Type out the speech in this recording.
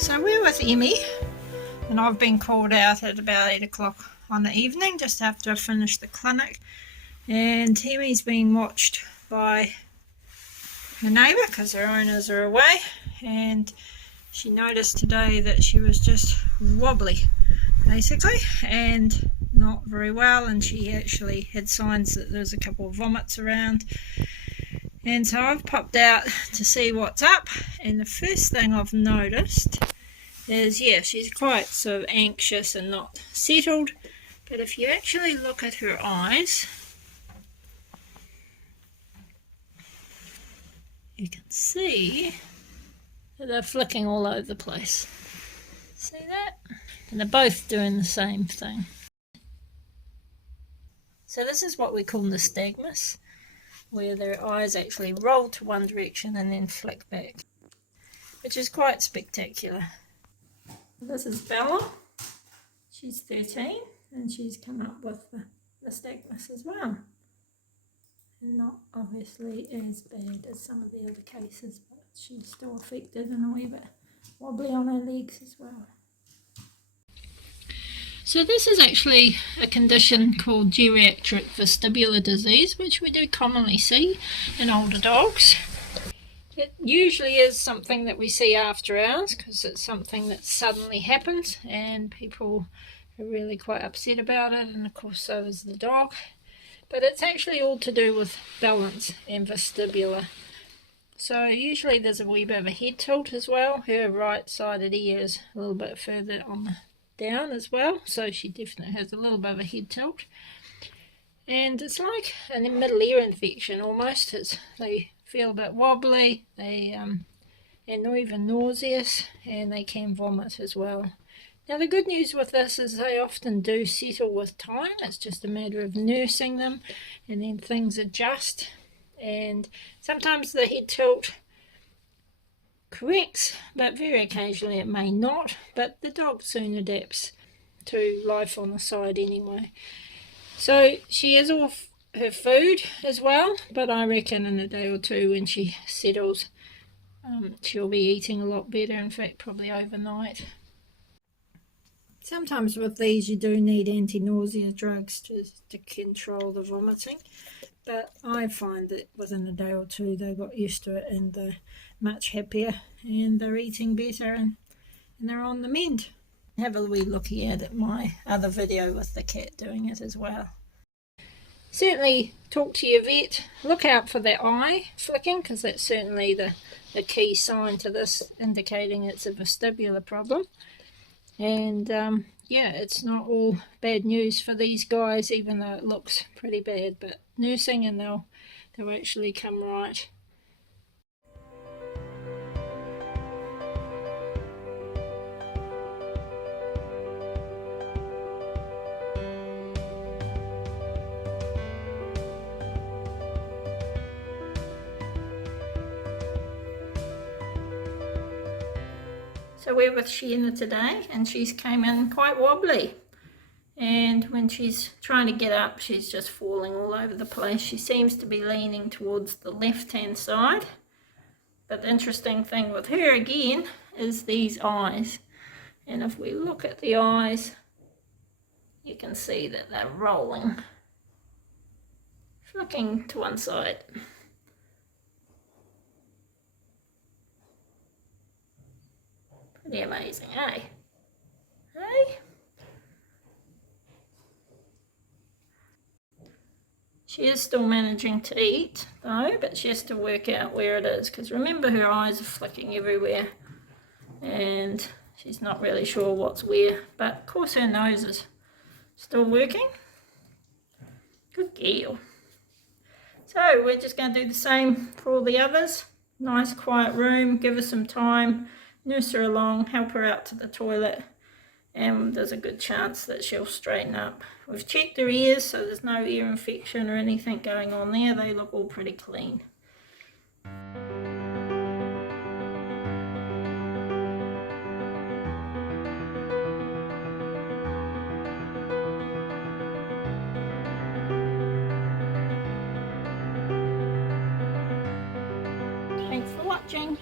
So we're with Emmy, and I've been called out at about 8 o'clock on the evening just after I finished the clinic, and Emmy's being watched by her neighbour because her owners are away, and she noticed today that she was just wobbly basically and not very well, and she actually had signs that there's a couple of vomits around. And so I've popped out to see what's up, and the first thing I've noticed is, she's quite sort of anxious and not settled, but if you actually look at her eyes, you can see that they're flicking all over the place. See that? And they're both doing the same thing. So this is what we call nystagmus, where their eyes actually roll to one direction and then flick back, which is quite spectacular. This is Bella. She's 13 and she's come up with the nystagmus as well. And not obviously as bad as some of the other cases, but she's still affected and a wee bit wobbly on her legs as well. So this is actually a condition called Geriatric Vestibular Disease, which we do commonly see in older dogs. It usually is something that we see after hours because it's something that suddenly happens and people are really quite upset about it, and of course so is the dog. But it's actually all to do with balance and vestibular. So usually there's a wee bit of a head tilt as well. Her right-sided ear is a little bit further on the down as well, so she definitely has a little bit of a head tilt, and it's like a middle ear infection almost. They feel a bit wobbly, and even nauseous, and they can vomit as well. Now the good news with this is they often do settle with time. It's just a matter of nursing them and then things adjust, and sometimes the head tilt corrects, but very occasionally it may not, but the dog soon adapts to life on the side anyway. So she is off her food as well, but I reckon in a day or two when she settles, she'll be eating a lot better, in fact probably overnight. Sometimes with these you do need anti-nausea drugs to control the vomiting, but I find that within a day or two they got used to it and they're much happier and they're eating better and they're on the mend. Have a wee look here at my other video with the cat doing it as well. Certainly talk to your vet, look out for that eye flicking because that's certainly the key sign to this, indicating it's a vestibular problem. And it's not all bad news for these guys, even though it looks pretty bad, but nursing and they'll actually come right. So we're with Shiena today, and she's came in quite wobbly, and when she's trying to get up she's just falling all over the place. She seems to be leaning towards the left hand side, but the interesting thing with her again is these eyes, and if we look at the eyes you can see that they're rolling, flicking to one side. Pretty amazing, eh? Hey? She is still managing to eat though, but she has to work out where it is, because remember her eyes are flicking everywhere and she's not really sure what's where, but of course her nose is still working. Good girl. So we're just going to do the same for all the others. Nice quiet room, give her some time, nurse her along, help her out to the toilet, and there's a good chance that she'll straighten up. We've checked her ears, so there's no ear infection or anything going on there. They look all pretty clean. Thanks for watching.